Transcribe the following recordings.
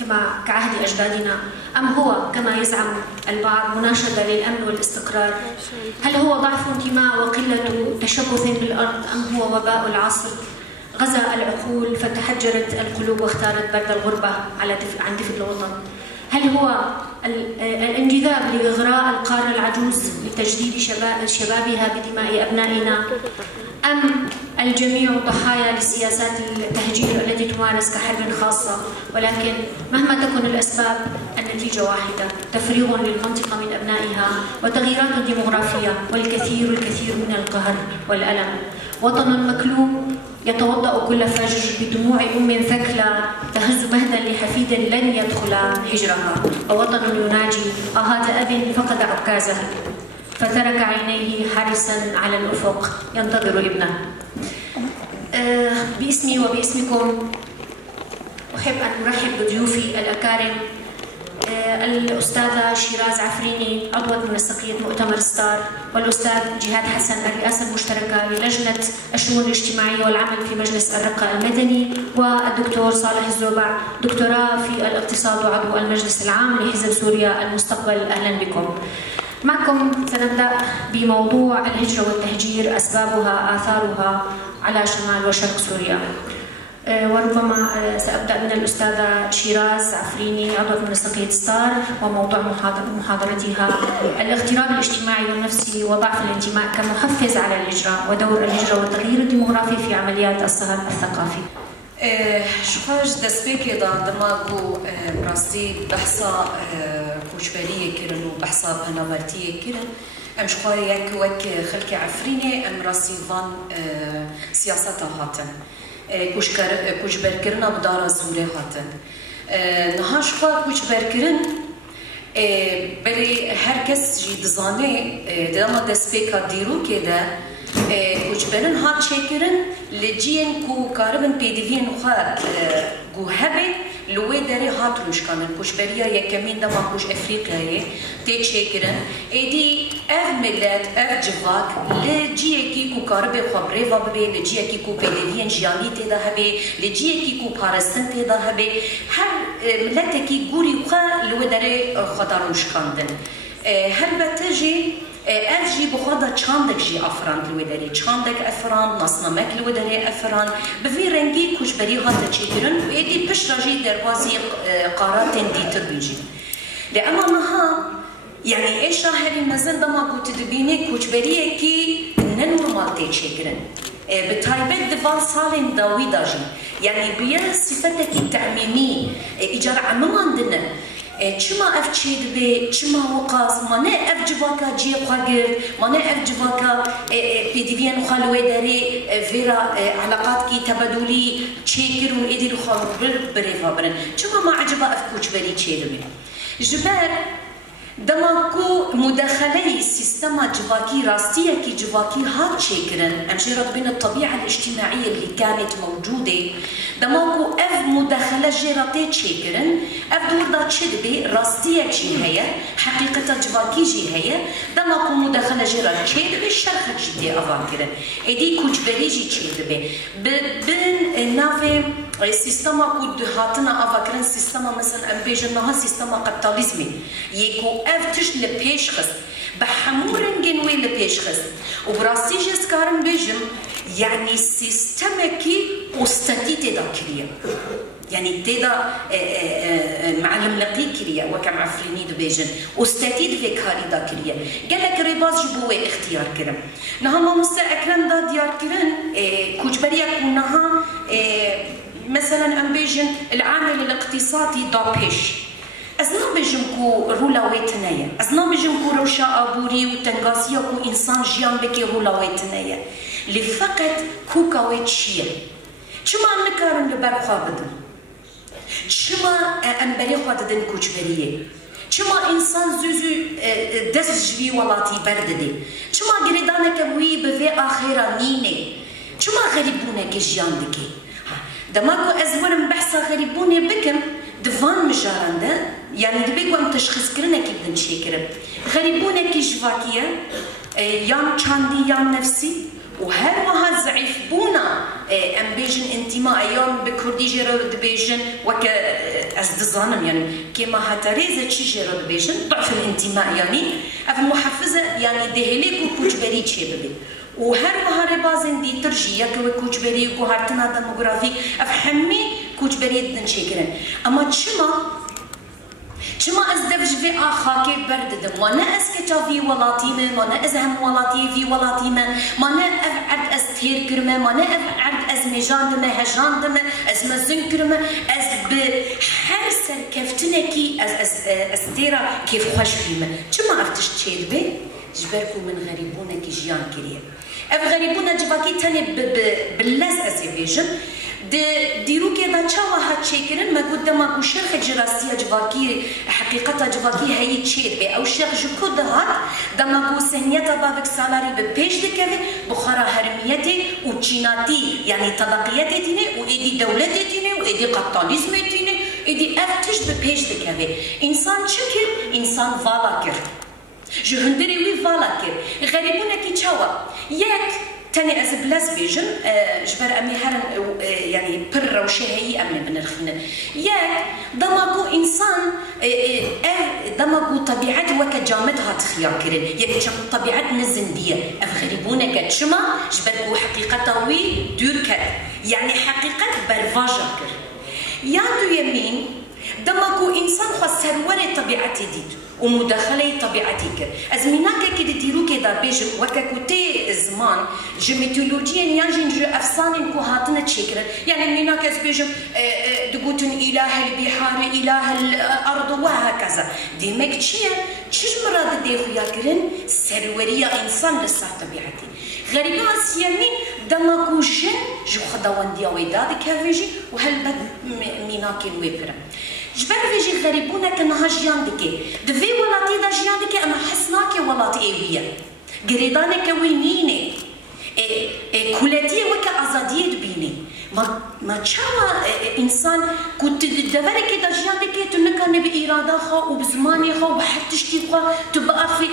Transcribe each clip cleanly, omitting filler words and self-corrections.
كما كعهد أجدادنا، أم هو كما يزعم البعض مناشدة للأمن والاستقرار؟ هل هو ضعف انتماء وقلة تشبث بالأرض، أم هو وباء العصر غزا العقول فتحجرت القلوب واختارت برد الغربة عن دفء الوطن؟ هل هو الانجذاب لإغراء القارة العجوز لتجديد شبابها بدماء أبنائنا، أم الجميع ضحايا لسياسات التهجير التي تمارس كحرب خاصة؟ ولكن مهما تكن الأسباب النتيجة واحدة: تفريغ للمنطقة من أبنائها وتغييرات ديمغرافية والكثير من القهر والألم. وطن مكلوم يتوضأ كل فجر بدموع ثكلى تهز مهدا لحفيد لن يدخل هجرها، ووطن يناجي آهات أب فقد عكازه فترك عينيه حارسا على الأفق ينتظر ابنه. باسمي وباسمكم أحب أن أرحب بضيوفي الأكارم: الأستاذة شيراز عفريني عضوة منسقية مؤتمر ستار، والأستاذ جهاد حسن الرئاسة المشتركة للجنة الشؤون الاجتماعية والعمل في مجلس الرقة المدني، والدكتور صالح الزوبع دكتوراه في الاقتصاد وعضو المجلس العام لحزب سوريا المستقبل. أهلا بكم. معكم سنبدأ بموضوع الهجرة والتهجير، أسبابها، آثارها على شمال وشرق سوريا. وربما سأبدأ من الأستاذة شيراز عفريني عضوة منسقية ستار، وموضوع محاضرتها الاغتراب الاجتماعي والنفسي وضعف الانتماء كمحفز على الهجرة، ودور الهجرة والتغيير الديمغرافي في عمليات الصهر الثقافي. شخاش دەستپێکێ دا دەماگو ڕاستی بەحسا کوچبەریە کردن و بەحسا پەناوەرتیە کردن. ئەم شخوای یەک وەک خەڵکی عەفرینێ ئەم ڕاستی ڤان سیاسەتا هاتن، کوچبەرکردنا bi dara Sûrê hatin. Niha şixwa koçberkirin belê her kes jî dizane dema destpêka dîrokê de koçberin hat çêkirin li ciyên ku karibin pêdiviyên xwe gu hebe li wê derê hat rûşkanin. Koçberiya yekemîn dema Koç Efrîqyayê tê çêkirin. Êdî ev millet, ev civak li ciyekî ku karibê xwe birêva bibe, li ciyekî ku pêdiviyên jiyanî têda hebe, li ciyekî ku parastin têda hebe, her milletekî gûrî xwe li wê derê xwe da rûşkandin. Helbette jî ev jî bi xwe da çandek jî afirand li wê derê, çandek efirand, nasnamek li wê derê efirand, bi vî rengî koçberî hate çêkirin û êdî pişta jî derbasî qaratên dîtir bî jî. Li ema niha yani êşa herî mezin dema ku tu dibînî koçberiyekî nenormal tê çêkirin. Bi taybet di van salên dawî da jî yani bi yek sîfetekî temîmî îcar emiman dinin. Çima ev çê dibe, çima wiqas, mane ev civaka ciyê xwe girt, mane ev civaka pêdiviyên xwe li wê derê vêra eleqatkî tebedûlî çêkir û êdî li xwe birêva birin. Çima me eciba ev koçberî çê dibe? Ji ber dema ku mudexeleyê sîstema civakî rastiyekî civakî hat çêkirin, em jê re dibînin tabîa ictimaiye li kanêt mewcûdê, dema ku ev mudexele jê re tê çêkirin, ev dûr da çi dibe? Rastiyek jî heye, heqîqeta civakî jî heye, dema ku mudexele jê re çê dibe, şerxek jî tê avan kirin. Êdî koçberî jî çê dibe. Bin navê sîstema ku hatina avakirin sîstema mesela em bêjin niha sîstema kapitalizmê yê ku ev tişt li pêş xist, bi hemû rengên wê li pêş xist û bi rastî jê ez karim bêjim yani sîstemekî ostatî têda kiriye. Yani têda meelimliqî kiriye wek em Efrînî dibêjin. Ostatî divê karî da kiriye. Gelek rêbaz ji bo wê ixtiyar kirin. Niha mamoste Ekrem da diyar kirin koçberiya ku niha mesela em bêjin el-amel el-iqtisadi da pêş. Ez nabêjim ku rûla wê tune ye. Ez nabêjim ku rewşa aborî û tengasiya ku însan jiyan bike rûla wê tune ye. Lê feqet kûka wê çi ye? Çima em nikarin li ber xwe bidin? Çima em berê xwe didin koçberiyê? Çima însan zû dest ji vî welatî berdidê? Çima girêdaneke wî bi vê axêra nînê? Çima xerîbûnekê jiyan dike? Dema ku ez werim behsa xerîbûnê bikim, di van mijaran de yani dibe ku em teşxiskirinekî bidin çêkirin. Xerîbûnekî jivakî ye, yan çandî yan nefsî û her wiha zeîfbûna em bêjin intîma yan bi Kurdî jê re dibêjin weke از دزانم يعني كما هتريزة چي جرد بيجن ضعف الانتماء يعني اف محفزة يعني دهلي كو كوچبري چي ببي وهر وهر بازن دي ترجي يكو كوچبري وكو هرتنا ديموغرافي اف حمي كوچبري دن شكرن اما چما از دفج في آخاكي برددم وانا اسكتا في ولاتيمه وانا ازهم ولاتي في ولاتيمه وانا افعد از تير كرمه وانا افعد از نجاندمه هجاندمه از مزن كرمه از بحر سركفتنكي از تيرا كيف خوش فيمه چما افتش تشير بي جبركو من غريبونكي جيان كريه اف غريبونا جباكي تاني باللز اسيبيجن ديرو كذا تشوا هاتشيكرن ما قدام أكو شيخ جراسية جواكي حقيقة جواكي هي تشير بي أو شيخ جكود هات دم أكو سهنية بابك سالاري ببيش دكبي بخارا هرميتي وتشيناتي يعني طبقيتي تيني وإيدي دولتي تيني وإيدي قطاليزم تيني إيدي أفتش ببيش دكبي إنسان شكل إنسان فالاكر جهندري وي فالاكر غريبونا كي تشوا ياك تاني از بلاس بيجن جبر امي هرن يعني بر وشهي امي بنرخنا ياك دماغو انسان دماغو طبيعت وكجامتها تخيار كرين ياك طبيعت نزنديه اف غريبونه كتشما جبر حقيقه وي دوركت يعني حقيقه برفاجه كر ياندو يمين دماغو انسان خاص سروري طبيعتي ديت ومداخله طبيعتي كر ازميناك كي ديرو كذا بيج وككوتي زمان جيوميتولوجيا يانجن جو افسان كو هاتنا تشكر يعني ميناك از بيج دغوتن اله البحار اله الارض وهكذا ديمك تشيا تشج مراد دي خويا كرن سروريه انسان لسه طبيعتي غريبه اسيامي دماغو جن جو خداونديا ويداد كافيجي وهل ميناك ويبر جبر فيجي غريبونا كنها جيان دكي دفي ولاتي دا جيان دكي اما حسناكي ولاتي ايوية قريدانك وينيني كولاتيه وكا ازاديه دبيني ما تشاوا انسان كنت دبرك دا جيان دكي تنكا بإرادة خا وبزماني خا وبحتشتي خا تبقى في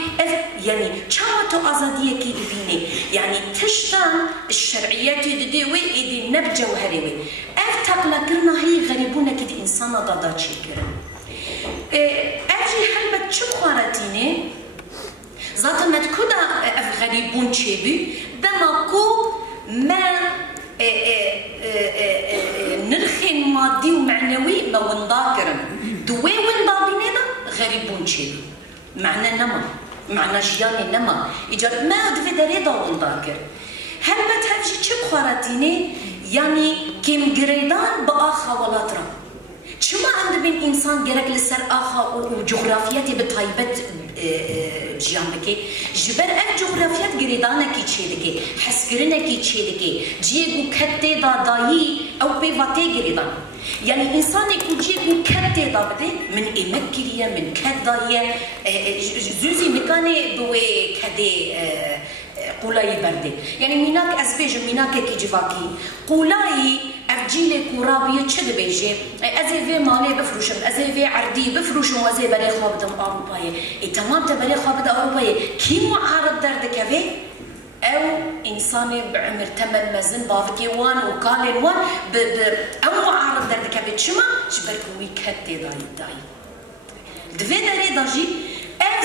يعني تشاوا تو ازاديه كي دبيني يعني تشتان الشرعيات دديوي ايدي نبجه وهريوي تقلا كرنا هي غريبونا كده إنسان ضادا شكر أجي حلبة شو خارتيني ذات ما تكودا أف غريبون شبي دماغو ما نرخين مادي ومعنوي ما ونذاكرن دوي ونذاكرين غريبون شبي معنى نما معنى جياني نما إجا ما دفي دريدا ونذاكر حلبة هفجي شو خارتيني يعني كم جريدان بآخا ولا ترى شما عند بين إنسان جرك لسر آخا وجغرافياتي بطيبت جيانبكي جبر أف جغرافيات جريدانك يشيدكي حسكرنك يشيدكي جيجو كتة داي أو بيفاتي جريدان يعني إنسان يكون جيجو كتة دا بدي من إمكرية من كداية زوزي مكاني بوي كدي قولاي بردي يعني ميناك أزبيج ميناك كي جواكي قولاي أفجيلي كورابية شد بيجي أزي في مالي بفروشم أزي في عردي بفروشم وأزي بري خابدم أوروباي تمام تبري خابد أوروباي كي معارض دردك هذي أو إنساني بعمر تمن مزن بافكي وان وقالين وان أو معارض دردك هذي شما جبرك ويكتي داي دفي داري داجي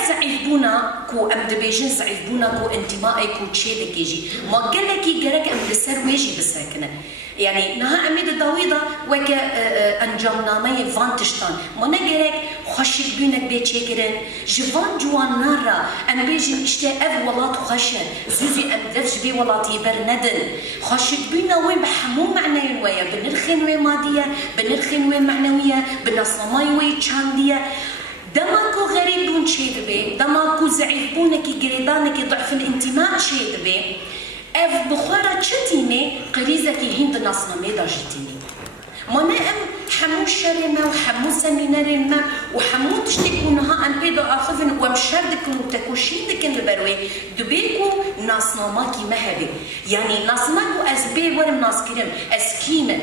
زعيف بونا كو أم دبيجن زعيف بونا كو انتمائي كو تشي دكيجي ما قالكي جرك أم دسر ويجي بساكنة يعني نها أميد داويدا وكا أنجام نامي فانتشتان ما نجرك خشيت بينك بيتشكرن جوان جوان نارا أم بيجي إشتا أف ولات خشن زوزي أم دفش بي ولاتي برندن خشيت بينا وين بحمو معنوي ويا بنرخين وين مادية بنرخين وين معنوية بنصماي وين تشاندية دماكو غريبون شيد بي دماكو زعيف بونكي قريدانكي ضعف الانتماء شيد بي اف بخارة شتيني قريزكي هند ناصنا ميدا جتيني ما نعم حمو شرمة وحمو سمينارمة وحمو تشتكونها ان بيدو اخذن ومشاردكن وتكوشيدكن البروي دبيكو ناصنا ماكي مهبي يعني ناصناكو از بي ورم ناس كريم از كيمن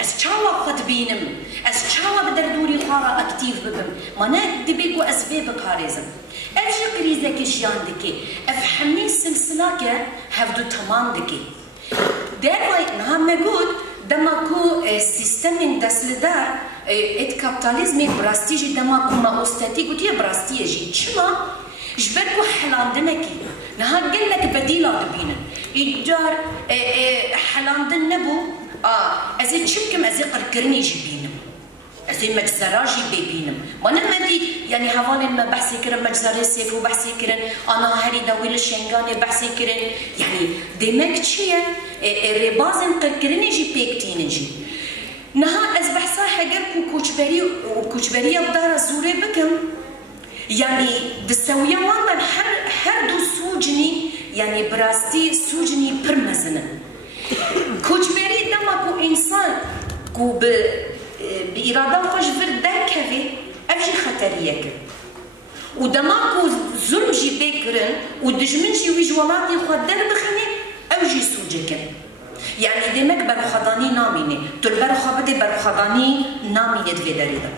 از چاوا خود بینم از چاوا بدردوری خارا اکتیف ببم مانا دبیگو از بی بکارزم افجی قریزه کشیان دکی افهمی سلسله که هفدو تمام دکی در وای نها مگود دماكو سيستم دسلدار ات كابيتاليزم براستيجي دماكو ما استاتي قلت يا براستيجي شما جبركو حلاندنكي نهار قال لك بديله دبينا ايجار حلاندن نبو ازي تشبكم ازي قركرني جبينا ازي مجزراجي بيبينم ما نمدي يعني حوالي ما بحثي كرن مجزري سيف وبحثي كرن انا هري دويل الشنغاني بحثي كرن يعني دمك تشيا ريبازن قركرني جي بيكتين جي نهار از بحثا حجر كوچبري وكوچبري بدار زوري بكم يعني دسويا والله هر دو سوجني يعني براستي سوجني برمزنا كوچبري دماكو انسان كو بإرادة خوش فرد دركفي أفجي خطريك ودماكو ظلم جي بكرن ودجمن جي ويجوالاتي خود در بخني أوجي سوجكن يعني دمك برخداني ناميني تل برخبدي برخداني ناميني دفي دريدا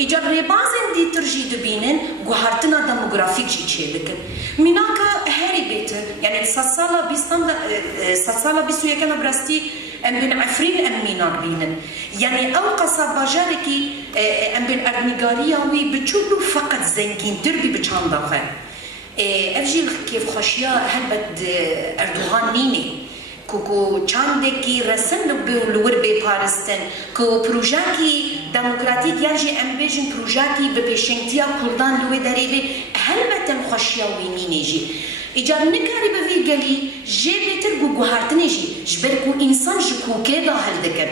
إجاب ريبازن دي ترجي دبينن قهارتنا دموغرافيك جي تشيدكن مناكا هاري بيت يعني ستصالا بيسويا كان براستي ام بين عفرين ام مينار بينن يعني او قصاب باجاركي ام بين ارنيغاريا وي بتشوفوا فقط زنجين دربي بچان داخل افجي كيف خشيا هلبت اردوغان نيني كوكو چاندكي رسم بلور ببارستن كو بروجاكي ديمقراطيك يجي ام بيجن بروجاكي ببيشنتيا كردان لوي دريبي هلبت خشيا وينيني جي إيجار نكاري بفي قالي جي بيتر بقهارتني جي جبركو إنسان جكو كيدا هالدكر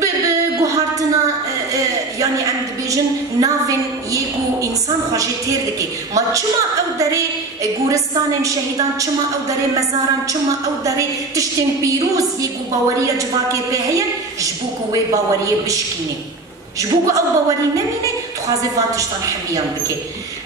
بقهارتنا يعني عند بيجن نافن يكو إنسان خواجي تير دكي ما چما أو داري گورستان شهيدان چما أو داري مزاران چما أو داري تشتن بيروز يكو باورية جواكي بهيا جبوكو وي باورية بشكيني جبوكو أو باوري نميني تخازي فان تشتان حميان بكي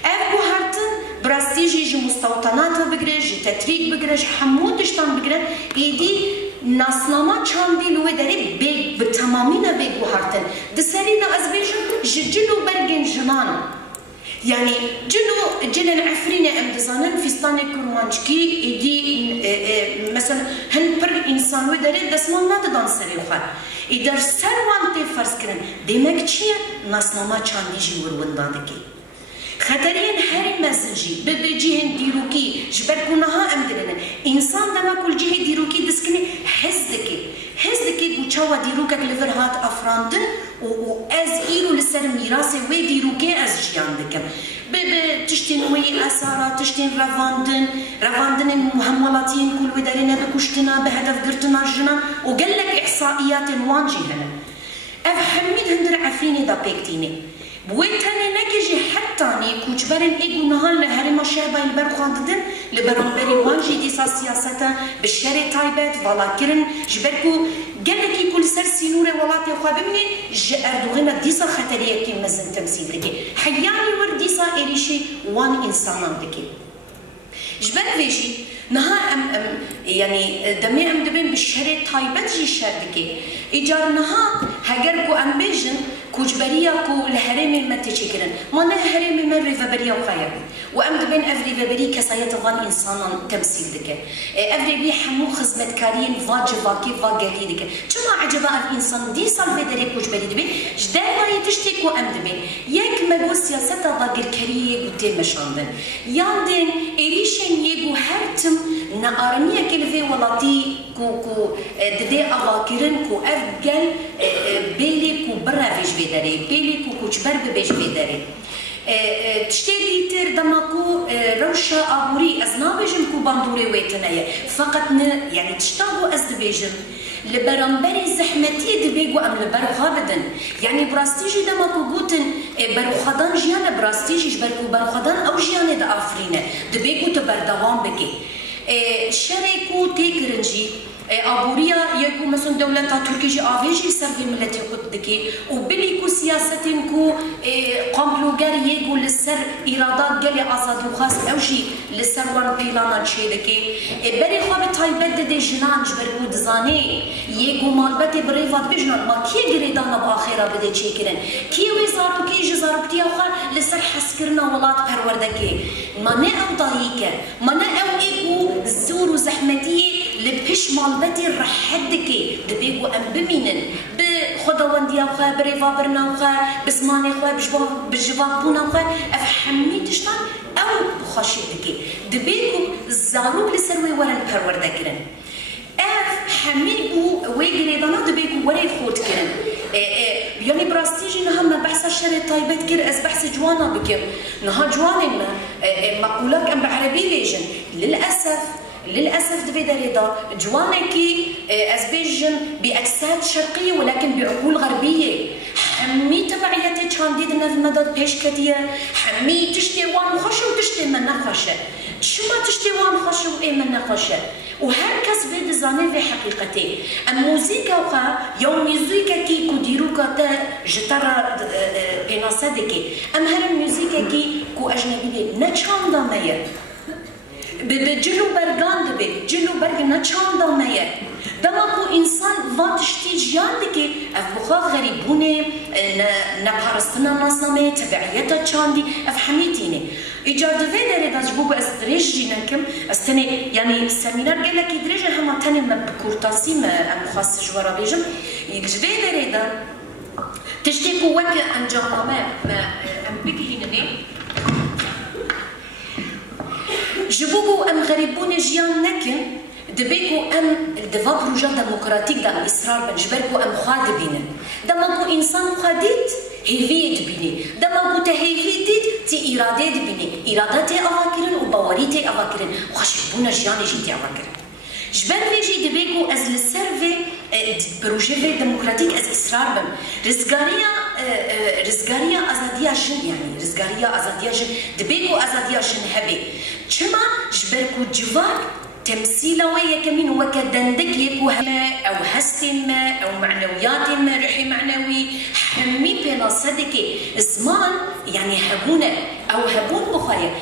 أو قهارتن براستيجي جي مستوطنات بقرج جي تتريق بقرج حمود اشتان بقرج ايدي ناسنامه چاندي لوه داري بيگ بتمامينه بيگ وهارتن دساري دا ازبيجن جلو برگن جنان يعني جلن عفرينه ام دزانن فستان كرمانجكي ايدي مثلا هن پر انسان و داري دسمان نددان سري وخال ايدر سروان تي فرض کرن دمك چيه ناسنامه چاندي جي وروندان دكي خطرين هاري مسنجي بجهن ديروكي جبركونها امدلنا انسان دما كل جهه ديروكي دسكني حزدكي بوچاوا ديروكك لفرهات افراندن و از ايرو لسر ميراثي وي ديروكي از جيان دكم تشتين وي اسارا تشتين رفاندن المهملاتين كل ودارنا بكشتنا بهدف قرتنا جنا وقال لك احصائيات وانجي هنا اف حميد هندر عفريني دا بيكتيني بويتاني نكجي حتى ني كوچبرن ايغو نهال هرما شابا البرخاندن لبرامبري وانجي ديسا سياستا بالشارع تايبات ولا كرن جبركو قالكي كل سر سينوري ولاتي خوابمني اردوغنا ديسا خطريه كي مزن تمثيل دكي حياني ور ديسا اريشي وان انسانان دكي جبر فيجي نها يعني دمي ام دبن بالشارع تايبات جي شاردكي ايجار نها هاجركو ام بيجن كوجبريا كو الهرمي ما تشكرن ما نه هرمي من ريفابريا وقايا وام دبن افري فابري كسايت ظن انسانا تمثيل دك افري بي حمو خدمت كارين واجباكي واغالي دك كما عجبا الانسان دي صال فدري كوجبري دبي جدا ما يتشتكو ام دبن ياك ما سياسه ضاقر كريه قدام مشاندن ياندن اريشن يغو هرتم نارميه كلفي ولاتي كو ددي اواكرن كو افجل بيلي كو برافيج بدري بيلي كو كوچبر ببيج بدري تشتي تر دماكو روشا ابوري ازنابجن كو باندوري ويتنايا فقط يعني تشتاغو ازدبيجن لبرامبري زحمتي دبيغو ام لبرخا بدن يعني براستيجي دماكو قوتن بروخدان جيانا براستيجي جبركو بروخدان او جيانا دا افرينه دبيغو تبردوان بكي شريكو تيكرنجي ابوريا يكو مثلا دولة تركيا افيجي سرفي ملتي قدكي وبليكو سياستين كو قامبلوغار يكو للسر ارادات قالي ازاد وخاص اوشي للسر وان بيلانا تشيدكي بري خواب تايبت دي جنان جبركو دزاني يكو مالبتي بريفات بجنان ما كي غريدانا باخيرا بدي تشيكرن كي وزارو كي جزاربتيا وخا للسر حسكرنا ولات پروردكي ما نه او ضايكه ما نه او ايكو زورو زحمتي لبش مالبتي رحدكي دبيكو ام بمينن بخدوان ديا خا بريفا برنا خا بسماني خا بجواب بونا خا افحمي تشتان او خاشيتكي دبيكو زاروك لسروي ورا البرورده كرن اف حمي بو ويجري دانا دبيكو ورا خود كرن يعني براستيجي نها بحث الشري طيبت كير از بحث جوانا بكير نها جوان ما مقولك ام بعربي ليجن للاسف دبي رضا جوانا كي از بيجن باجساد شرقيه ولكن بعقول غربيه حمي تبعيتي شانديد نذمدت بيش كتير حمي تشتي وان خش وتشتي من نخشه شو ما تشتي وان خش وايه من نخشه وهركز بيد زاني في حقيقتي الموسيقى وقا يوم موسيقى كي كديروكا تا جترا بينا صدقي ام هر الموسيقى كي كو اجنبي نتشان دامية بجلو برغان دبي جلو برغ نتشان دامية دما كو انسان واتشتي جيان دكي افبخا غريبوني نبارستنا ناسنامي تبعيتا تشاندي افحميتيني إيجاد فيدري داش بوجو استريج جينكم استني يعني سمينار قال لك يدريج هم تاني ما بكورتاسي ما مخصص جوارا بيجم يدري فيدري دا تشتكوا وك أنجاما ما أم بيجينني جبوجو أم غريبون جيان نكن دبيكو أم دفا بروجا ديمقراطيك دا الإصرار بنجبركو أم خاد بينن دماغو إنسان خاديت هيفيت بيني دماغو تهيفيت تي إرادات بيني إراداتي أفاكرن وباوريتي أفاكرن وخشبونا جياني جيتي أفاكرن جبر فيجي دبيكو أز للسيرفي بروجي ديمقراطيك أز إصرار بم رزقاريا أزاديا جن يعني رزقاريا أزاديا جن دبيكو أزاديا جن هبي شما جبركو جواك تمثيلوية كمين وكدندك يكو أو هستم أو معنويات ما رحي معنوي حمي بلا صدقي زمان يعني هبونا أو هبون بخايا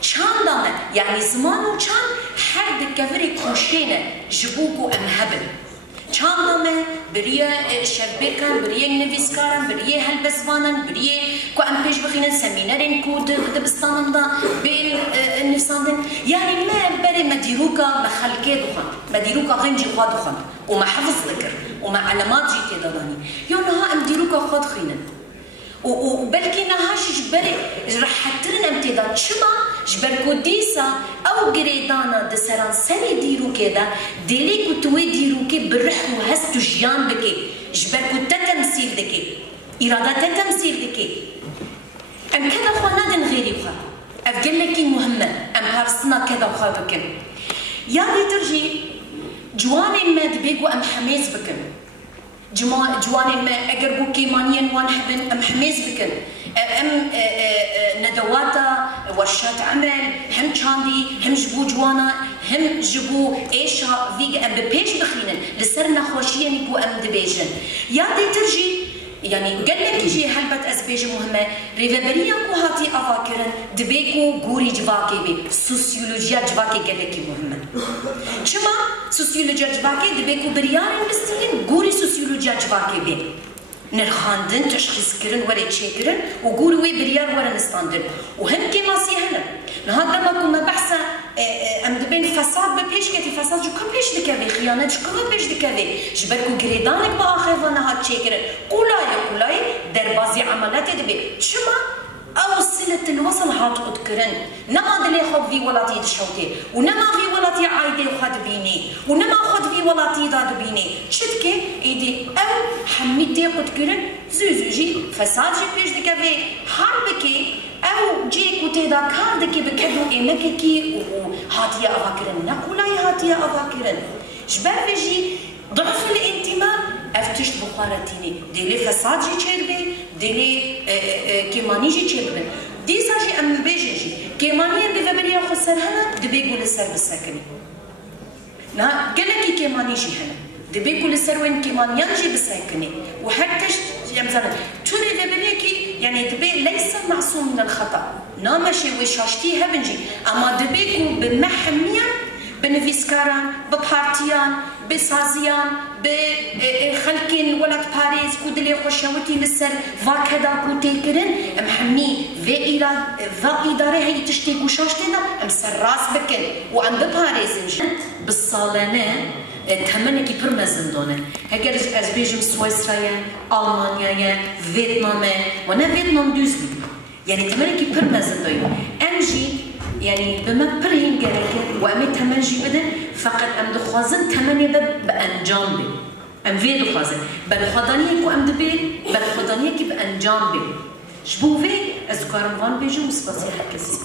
شان دانا يعني زمان وشان حد كفري كوشينا جبوكو أم هبل شان دانا بريا شربيكان بريا نفيسكارن بريا هلبسوانن بريا كو أم بيش بخينا سمينارين كو دبستانن دا بين نفساندن يعني ما بري مديروكا مخلكي دخان مديروكا غنجي خوا دخان وما حفظ ذكر وما علامات جيتي داداني يونها ام ديروكا خوا دخينا وبلكي نهاش جبري رح حترن امتداد شما جبركو ديسا او قريدانا دسران سني ديرو كده ديليكو توي ديرو كي بالرح وهستو جيان بكي جبركو تتمثيل دكي إرادة تتمثيل دكي ام كذا خوانا دن غيري وخا أفقلكي مهمة أم هارسنا كذا وخابكن يا ترجي جوان ما دبيقو أم حميز بكن جوان ما أقربو كيمانيا وان حبن أم حميز بكن أم ندواتا ورشات عمل هم شاندي هم جبو جوانا هم جبو إيشا فيق أم ببيش بخينن لسرنا خوشيا نيكو أم دبيجن يا ترجي يعني قال لك يجي هلبت أزبيج مهمة ريفابريا كو هاتي أفاكرن دبيكو غوري جواكي بي سوسيولوجيا جواكي قال لك مهمة شما سوسيولوجيا جواكي دبيكو بريارن بستين غوري سوسيولوجيا جواكي بي نرخاندن تشخيص كرن ورا تشيكرن وغوري وي بريار ورا نستاندن وهم كيما سيهنا نهار دما كنا بحثا ام دبين فساد ببيش كتي فساد جو كم بيش دكافي خيانة جو كم بيش دكافي جبركو قريدانك بآخر ونها تشيكرن قولاي دربازي عملاتي دبي شما أو صلة الوصل هات أذكرن نما دلي خد في ولاتي دشوتي ونما في ولاتي عايدي وخد بيني ونما خد في ولاتي داد بيني شتكي إيدي أو حميتي أذكرن زوجي فساد جي بيش دكافي حربكي أو جيك وتيدا كاردكي بكدو إيمككي وهاتيا أفاكرن نقولاي هاتيا أفاكرن جبر فيجي ضعف الانتماء افتشت بخارتيني ديلي فساد جي تشيربي ديلي كيماني جي تشيربي ديسا جي ام بيجي جي كيماني بفبريا خسر هنا دبيقو لسر بالسكني نا قالكي كيماني جي هنا دبيقو لسر وين كيمانيان جي بالسكني وحتشت مثلا توري فبريكي يعني دبي ليس معصوم من الخطا نامشي وشاشتي هبنجي اما دبيقو بمحميا بنفيسكاران ببارتيان بسازیان بخلکین ولد پاریز کودلی خوشیوتی لسر واکدا کوتی کرن ام همی و اداره هی تشتی گوشاش تیدا ام سر راس بکن و ام بپاریزن بالصالانه تمنکی پر مزندونه هگر از بیجم سوئیسرا آلمانیا ویتنام و نه ویتنام دوزلی یعنی تمنکی پر مزندونه امجی يعني بما برهن جرك وأمي تمنجي بدن فقط أم دخوازن تمني بأنجام بي أم في دخوازن بالخدانية كو أم دبي بالخدانية كي بأنجام بي شبو في أذكار وان بيجو سباسي حكسي